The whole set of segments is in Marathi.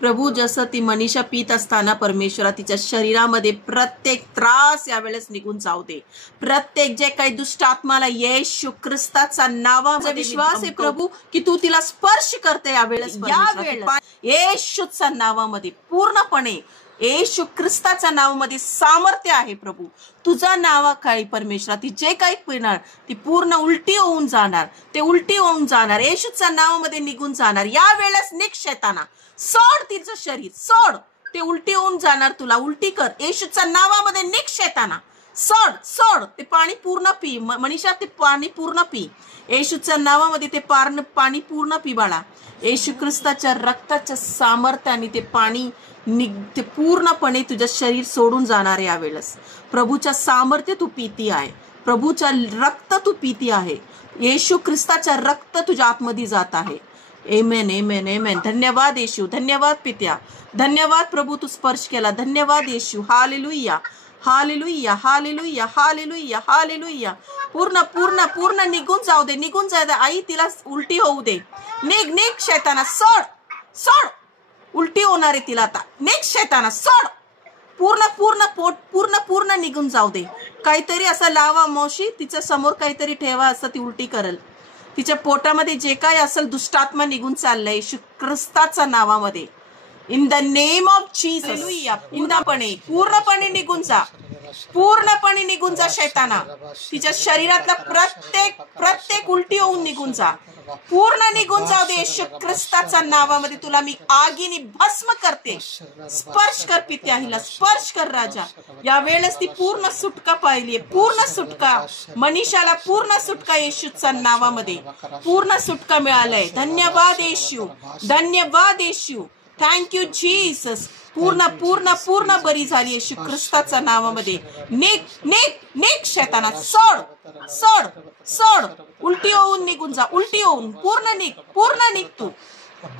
प्रभू, जसं ती मनीषा पीत असताना परमेश्वरा तिच्या शरीरामध्ये प्रत्येक त्रास यावेळेस निघून जाऊ दे. प्रत्येक जे काही दुष्ट आत्माला येशू ख्रिस्ताचा नावाचा विश्वास आहे प्रभू की तू तिला स्पर्श करते यावेळेस. येशूच्या नावामध्ये पूर्णपणे येशू ख्रिस्ताच्या नावामध्ये सामर्थ्य आहे प्रभू. तुझा नावा काही परमेश्वरा ती जे काही पिणार ती पूर्ण उलटी होऊन जाणार, ते उलटी होऊन जाणार, येशूच्या नावामध्ये निघून जाणार. यावेळेस निघ शैताना, सोड तिचं शरीर, सोड. ते उलटी होऊन जाणार, तुला उलटी कर. येशूच्या नावामध्ये निघ शैताना, सोड सोड. ते पाणी पूर्ण पी मनीषा, ते पाणी पूर्ण पी. येशूच्या नावामध्ये ते पाणी पूर्ण पी बाळा. येशू ख्रिस्ताच्या रक्ताच्या सामर्थ्याने ते पाणी ते पूर्णपणे तुझं शरीर सोडून जाणार आहे यावेळेस. प्रभूच्या सामर्थ्य तू पिती आहे, प्रभूच्या रक्त तू पिती आहे. येशू ख्रिस्ताच्या रक्त तुझ्या आतमध्ये जात आहे. Amen amen amen. धन्यवाद येशू, धन्यवाद पित्या, धन्यवाद प्रभू तू स्पर्श केला. धन्यवाद Yeshu. Hallelujah hallelujah hallelujah hallelujah hallelujah. पूर्ण पूर्ण पूर्ण निघून जाऊ दे, निघून जाऊ दे आई. तिला उलटी होऊ दे. निघ निघ शैताना, सोड सोड. उलटी होणार आहे तिला आता. निघ शैताना, सोड. पूर्ण पूर्ण पोट पूर्ण पूर्ण निघून जाऊ दे. काहीतरी असं लावा मावशी, तिच्या समोर काहीतरी ठेवा, असं ती उलटी करल. तिच्या पोटामध्ये जे काय असेल दुष्टात्मा निघून चाललंय येशू ख्रिस्ताच्या नावामध्ये. In the name of Jesus. पूर्णपणे निघून जा, पूर्णपणे निघून जा शैताना. तिच्या शरीरातला प्रत्येक उलटी होऊन निघून जा, पूर्ण निघून जाऊ दे. येशू ख्रिस्ताच्या नावामध्ये तुला मी आगीने भस्म करते. स्पर्श कर पित्या, हिला स्पर्श कर राजा. या वेळेस ती पूर्ण सुटका पाहिलीये, पूर्ण सुटका. मनीषाला पूर्ण सुटका येशूच्या नावामध्ये पूर्ण सुटका मिळालाय. धन्यवाद येशू, धन्यवाद येशू. Thank you Jesus. पूर्ण पूर्ण पूर्ण बरी झाली येशू ख्रिस्ताच्या नावामध्ये. निघ निघ निघ शैताना, सोड सोड सोड. उलटी होऊन निघून जा, उलटी होऊन पूर्ण निघ, पूर्ण निघ तू.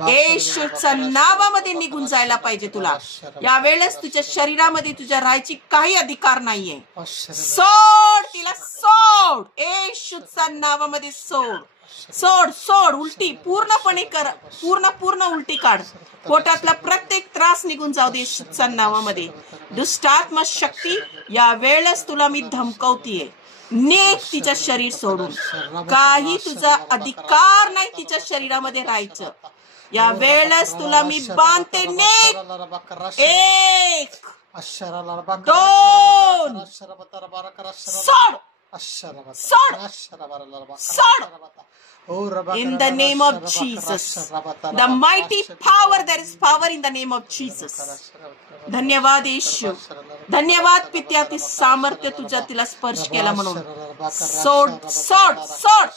येशूच्या नावामध्ये निघून जायला पाहिजे तुला. या वेळेस तुझ्या शरीरामध्ये तुझ्या राहायची काही अधिकार नाहीये. सोड तिला, सोड. येशूच्या नावामध्ये सोड सोड सोड. उलटी पूर्णपणे कर, पूर्ण पूर्ण उलटी काढ. पोटातला प्रत्येक त्रास निघून जाऊ दे येशूच्या नावामध्ये. दुष्टात्मा शक्ती या वेळेस तुला मी धमकवतीये. निघ तिच्या शरीर सोडून. काही तुझा अधिकार नाही तिच्या शरीरामध्ये राहायचं. या वेळेस तुला मी बांधते. निघ. 1 2 सोड सोड सोड. In the name of Jesus, the mighty power, there is power in the name of Jesus. धन्यवाद येशू, धन्यवाद पित्या. ती सामर्थ्य तुझ्या तिला स्पर्श केला म्हणून. सोड सोड सोड.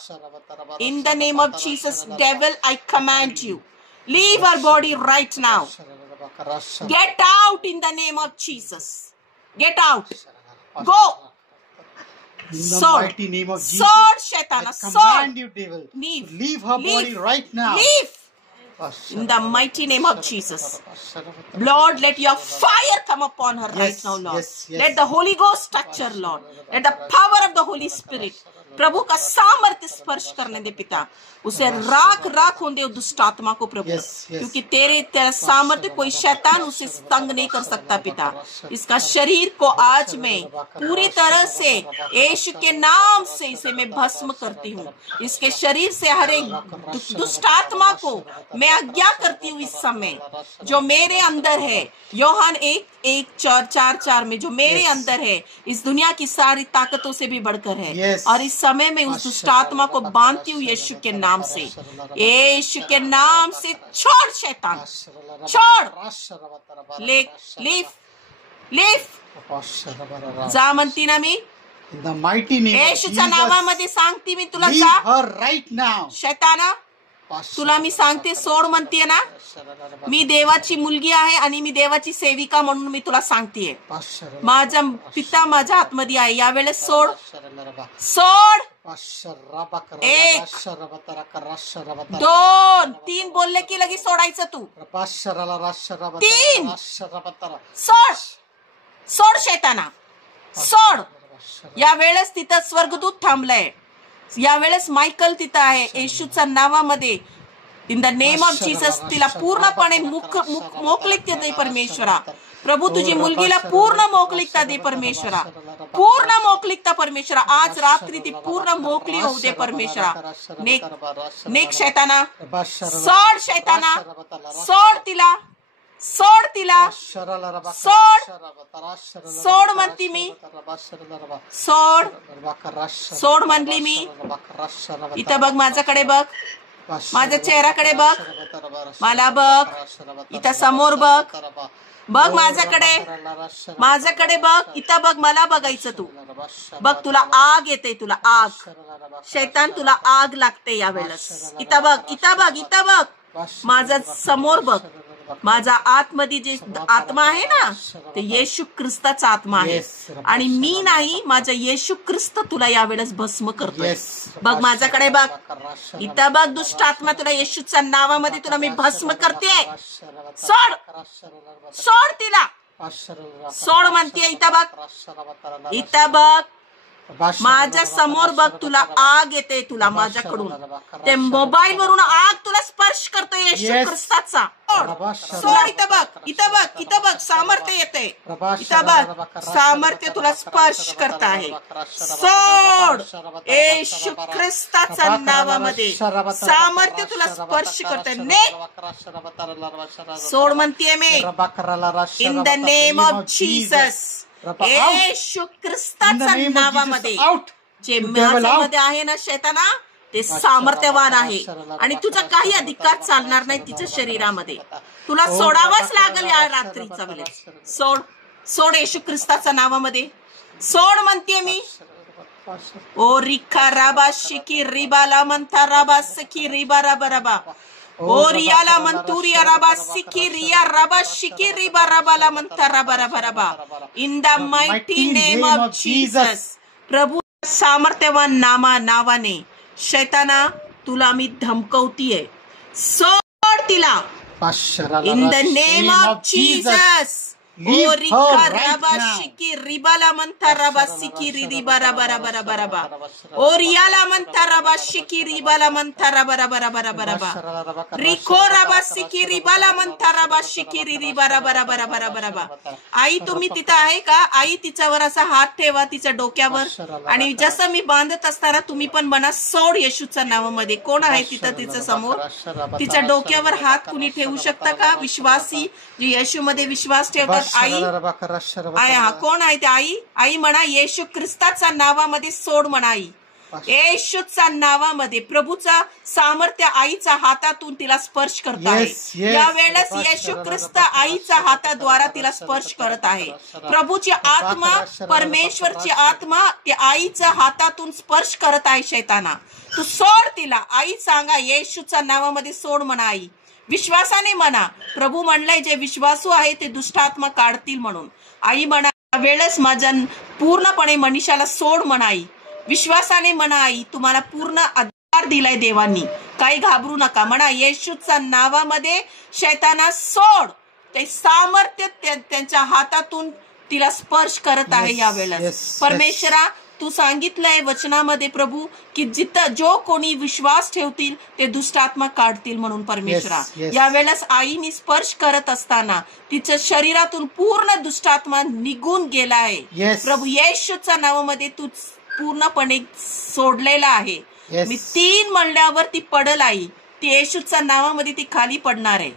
In the name of Jesus, devil, I command you, leave our body right now. Get out in the name of Jesus. Get out. Go. In the mighty name of Jesus, sword, Shaitana, I command you, devil, leave, to leave her body right now. Leave. In the mighty name of Jesus, Lord, let your fire come upon her right now, Lord. Let the Holy Ghost touch her, Lord. Let the power of the Holy Spirit, प्रभु का सामर्थ्य स्पर्श करने दे पिता. उसे राख राख होने दे दुष्ट आत्मा को प्रभु, क्योंकि तेरा सामर्थ्य कोई शैतान उसे तंग नहीं कर सकता पिता. इसका शरीर को आज मैं पूरी तरह से यीशु के नाम से इसे मैं भस्म करती हूँ. इसके शरीर से हर एक दुष्ट आत्मा को मैं आज्ञा करती हूँ इस समय. जो मेरे अंदर है, यूहन्ना 1:4 में जो मेरे अंदर है, इस दुनिया की सारी ताकतों से भी बढ़कर है. और इस समय में उस दुष्ट आत्मा को बांधती हूँ यीशु के नाम से. यीशु के नाम से छोड़ शैतान, छोड़. लीव जा म्हणती ना मी. येशूच्या नावामध्ये सांगते मी तुला, जा right now. शैताना, तुला मी सांगते सोड म्हणतीये ना. मी देवाची मुलगी आहे आणि मी देवाची सेविका म्हणून मी तुला सांगतेय. माझा पिता माझ्या आतमध्ये आहे. यावेळेस सोड सोड. 1 2 3 बोलले की लगेच सोडायचं तू. 3 सोड सोड शैताना, सोड. यावेळेस तिथं स्वर्गदूत थांबलाय. यावेळेस मायकल तिथं आहे. येशूच्या नावामध्ये in the name of Jesus तिला पूर्णपणे मोकळीकता दे परमेश्वरा. प्रभू तुझी मुलगीला पूर्ण मोकळीकता दे परमेश्वरा. पूर्ण मोकळीकता परमेश्वरा. आज रात्री ती पूर्ण मोकळी होऊ दे परमेश्वरा. नेक शैताना, सोड शैताना, सोड तिला, सोड तिला, सोड, सोड म्हणती मी, सोड, सोड म्हणली मी. इथं बघ, माझ्याकडे बघ, माझ्या चेहऱ्याकडे बघ, मला बघ, इथं समोर बघ, बघ माझ्याकडे, माझ्याकडे बघ, इथं बघ, मला बघायचं तू बघ. तुला आग येते, तुला आग, शैतान तुला आग लागते यावेळेस. इथं बघ, इथं बघ, इथं बघ, माझ्या समोर बघ. माझा आतमध्ये जे आत्मा आहे ना, ते येशू ख्रिस्ताचा आत्मा आहे आणि मी नाही, माझा येशू ख्रिस्त तुला यावेळेस भस्म करतोय. बघ माझ्याकडे बघ, इथं बघ, दुष्ट आत्मा तुला येशूच्या नावामध्ये तुला मी भस्म करते. सोड, सोड तिला, सोड म्हणते. इथं बघ, इथं बघ, माझ्या समोर बघ, तुला आग येते, तुला माझ्याकडून ते मोबाईल वरून आग तुला स्पर्श करतोय येशू ख्रिस्ताचा. सोड, इथं बघ, इथं बघ, इथं बघ, सामर्थ्य येते, इथं बघ, सामर्थ्य तुला स्पर्श करत आहे. सोड, येशू ख्रिस्ताच्या नावामध्ये सामर्थ्य तुला स्पर्श करते. सोड म्हणते मी, in the name of Jesus. Yeshu ख्रिस्ताच्या नावामध्ये जे माझ्यामध्ये आहे ना शैताना, ते सामर्थ्यवान आहे आणि तुझा काही अधिकार चालणार नाही तिच्या शरीरामध्ये. तुला सोडावंच लागेल या रात्रीचा वेळेस. सोड, सोड येशू ख्रिस्ताच्या नावामध्ये, सोड म्हणते मी. ओ रिखा राबा शिकी रिबाला म्हणता राबा सखी रिबा राबा राबा. ओ रियाला मंतुरिया रबा सिकी रिया रबा शिकी रिबा रबाला म्हणता रबा रबा रबा. In the mighty name of Jesus. प्रभू सामर्थ्यवान नावाने शैताना तुला मी धमकवतीये. सोड तिला, in the name of Jesus. ओ रिखा रबा शिकी रिबाला म्हणता रबा सिकी रिबा रबा रबा रबा रबा. ओ रियाला म्हणता रबा शिकी रिबाला म्हणता रबा रबा रबा रबा रबा. रिखो रबा सिकी रिबाला म्हणता रबा शिकी रिबा रबा रबा रबा रबा रबा. आई तुम्ही तिथं आहे का? आई तिच्यावर असा हात ठेवा, तिच्या डोक्यावर, आणि जसं मी बांधत असताना तुम्ही पण म्हणा सोड येशूच्या नावामध्ये. कोण आहे तिथं तिच्या समोर? तिच्या डोक्यावर हात कुणी ठेवू शकता का? विश्वासी जे येशूमध्ये विश्वास ठेवतात. आई, आई कोण आहे? त्या आई, आई म्हणा येशू ख्रिस्ताच्या नावामध्ये सोड म्हणा. आई येशूच्या नावामध्ये प्रभूचा सामर्थ्य आईच्या हातातून तिला स्पर्श करत आहे. या वेळेस येशू ख्रिस्त आईच्या हाताद्वारा तिला स्पर्श करत आहे. प्रभूची आत्मा, परमेश्वरची आत्मा ते आईच्या हातातून स्पर्श करत आहे. शैताना तू सोड तिला. आई सांगा येशूच्या नावामध्ये सोड म्हणा. आई विश्वासाने म्हणा. प्रभू म्हणलंय जे विश्वासू आहे ते दुष्टात्मा काढतील म्हणून. आई म्हणा वेळेस माझ्या पूर्णपणे मनीषाला सोड म्हणा. आई विश्वासाने म्हणा. आई तुम्हाला पूर्ण अधिकार दिलाय देवांनी, काही घाबरू नका म्हणा. येशूच्या नावामध्ये शैताना सोड. ते सामर्थ्य त्यांच्या हातातून तिला स्पर्श करत आहे. या वेळेस परमेश्वरा तू सांगितलंय वचनामध्ये प्रभू की जिथं जो कोणी विश्वास ठेवतील ते दुष्टात्मा काढतील म्हणून. परमेश्वरा या वेळेस आईने स्पर्श करत असताना तिच्या शरीरातून पूर्ण दुष्टात्मा निघून गेला आहे. प्रभू येशूच्या नावामध्ये तू पूर्णपणे सोडलेला आहे. मी 3 म्हणल्यावर ती पडल. आई ती येशूच्या नावामध्ये ती खाली पडणार आहे.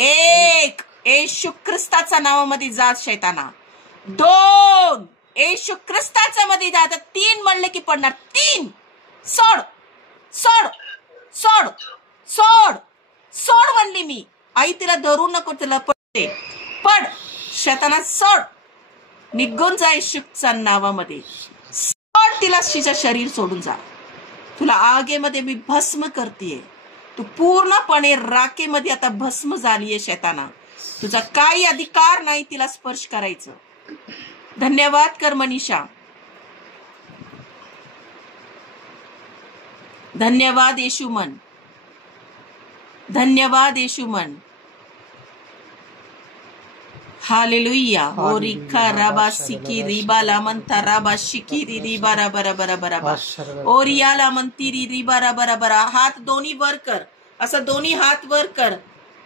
1 येशू ख्रिस्ताच्या नावामध्ये जा शैताना. 2 येशू ख्रिस्ताच्या मध्ये जातात. 3 म्हणले की पडणार. 3 सोड, सोड, सोड, सोड, सोड म्हणली मी. आई तिला धरू नको, तिला पडते. पड शैताना, सोड, निघून जा येशूच्या नावामध्ये. सोड तिला. तिचं शरीर सोडून जा. तुला आगेमध्ये मी भस्म करतेय. तू पूर्णपणे राखेमध्ये आता भस्म झालीये. शैताना तुझा काही अधिकार नाही तिला स्पर्श करायचं. धन्यवाद कर मनीषा. धन्यवाद येशू मन. धन्यवाद येशू मन. हालेलुया. हो रिखा राबा सिकी रिबा ला म्हणता राबा शिकी रिबा राबा राबा राबा राबा. ओरियाला म्हणती रिबा राबा राबा. हात दोन्ही वर कर. असं दोन्ही हात वर कर.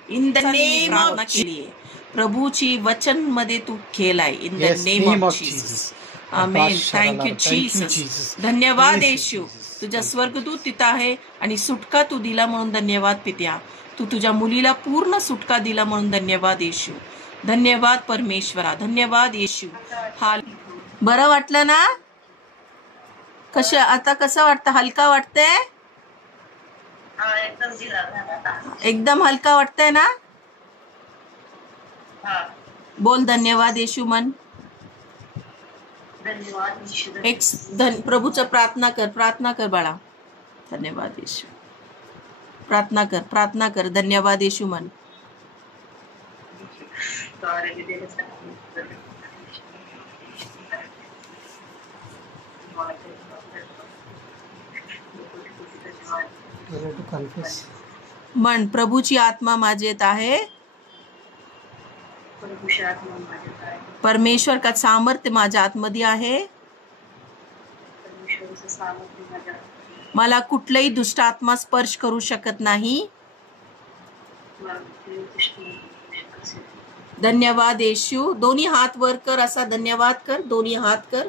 इन द नेम ऑफ केली प्रभूची वचन मध्ये तू केलाय. In the Yes, name name of of Jesus. Jesus. Amen. Thank you Thank you, Jesus. Jesus. धन्यवाद Praise you, येशू. Jesus. तुझ्या Praise you. स्वर्गदूत तिथं आहे आणि सुटका तू दिला म्हणून धन्यवाद पित्या. तू तुझ्या मुलीला पूर्ण सुटका दिला म्हणून धन्यवाद येशू. धन्यवाद परमेश्वरा. धन्यवाद येशू. बरं वाटलं ना? आता कसं वाटतं? हलका वाटतंय? एकदम हलका वाटतंय ना? बोल धन्यवाद येशू मन. प्रभूचं प्रार्थना कर बाळा. धन्यवाद येशू. प्रार्थना कर. धन्यवाद येशू मन. मन प्रभूची आत्मा माझ्यात आहे. परमेश्वर का सामर्थ्य माझ्या आतमध्ये आहे. मला कुठलाही दुष्ट आत्मा स्पर्श करू शकत नाही. धन्यवाद येशू. दोन्ही हात वर कर. असा धन्यवाद कर. दोन्ही हात कर.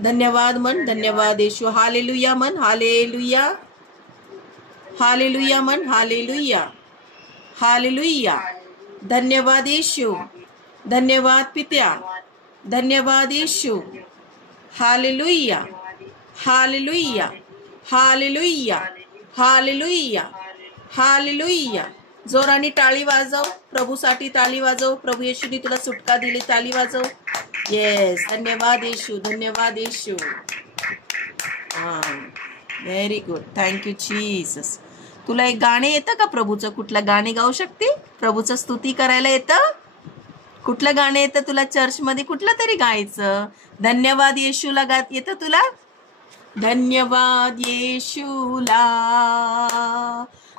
धन्यवाद मन. धन्यवाद येशू. हालेलुया मन. हालेलुया. हालेलुया मन. हालेलुया. हालेलुया. धन्यवाद येशू. धन्यवाद पित्या. धन्यवाद Yeshu. Hallelujah. Hallelujah. Hallelujah. Hallelujah. Hallelujah. जोराने टाळी वाजव. प्रभूसाठी टाळी वाजव. प्रभू येशूने तुला सुटका दिली. टाळी वाजव. येस. धन्यवाद येशू. धन्यवाद Yeshu. Very good. Thank you Jesus. तुला एक गाणे येतं का प्रभूचं? कुठलं गाणे गाऊ शकते? प्रभूचं स्तुती करायला येतं? कुठलं गाणं येतं तुला? चर्च मध्ये कुठलं तरी गायचं. धन्यवाद येशूला येतं तुला? धन्यवाद येशूला.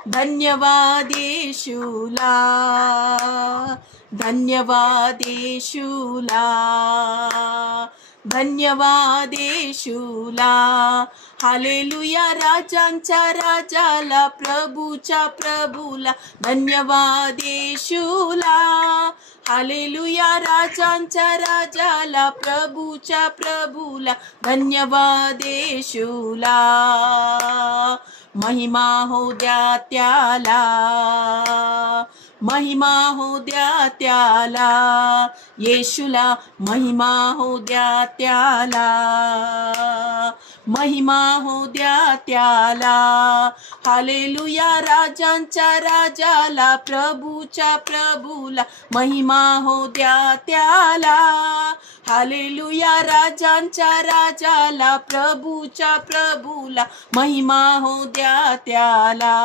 धन्यवाद येशूला. धन्यवाद येशूला. धन्यवाद येशूला. हालेलुया. राजांच्या राजाला. प्रभूच्या प्रभूला. धन्यवाद येशूला. हालेलुया. राजांच्या राजाला. प्रभूच्या प्रभूला. धन्यवाद येशूला. महिमा हो द्या त्याला. महिमा हो द्या त्याला. येशूला महिमा हो द्या त्याला. महिमा हो द्या त्याला. हालेलुया. राजांच्या राजाला. प्रभूच्या प्रभूला. महिमा हो द्या त्याला. हालेलुया. राजांच्या राजाला. प्रभूच्या प्रभूला. महिमा हो द्या त्याला.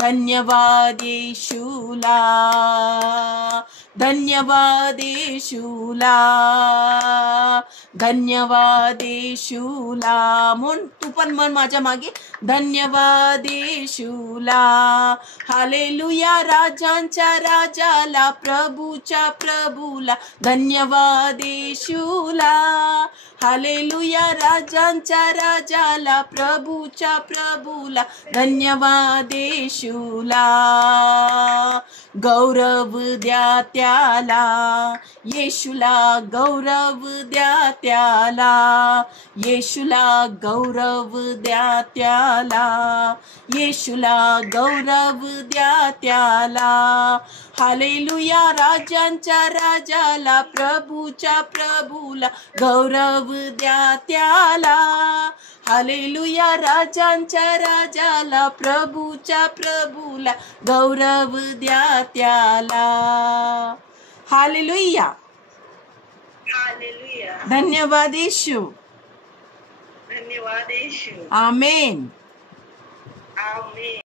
धन्यवाद येशूला. धन्यवाद येशूला. धन्यवाद येशूला. म्हण तू पण म्हण माझ्या मागे. धन्यवाद येशूला. हालेलुया. राजांच्या राजाला. प्रभूच्या प्रभूला. धन्यवाद येशूला. हालेलुया. राजांच्या राजाला. प्रभूच्या प्रभूला. धन्यवाद येशूला. गौरव द्या त्याला. येशूला गौरव द्या त्याला. येशूला गौरव द्या त्याला. येशूला गौरव द्या त्याला. हालेलुया. राजांच्या राजाला. प्रभूच्या प्रभूला. गौरव द्या त्याला. हालेलुया. राजांच्या राजाला. प्रभूच्या प्रभूला. गौरव द्या त्याला. हालेलुया. हालेलुया. धन्यवाद येशू. धन्यवाद येशू. आमेन. आमेन.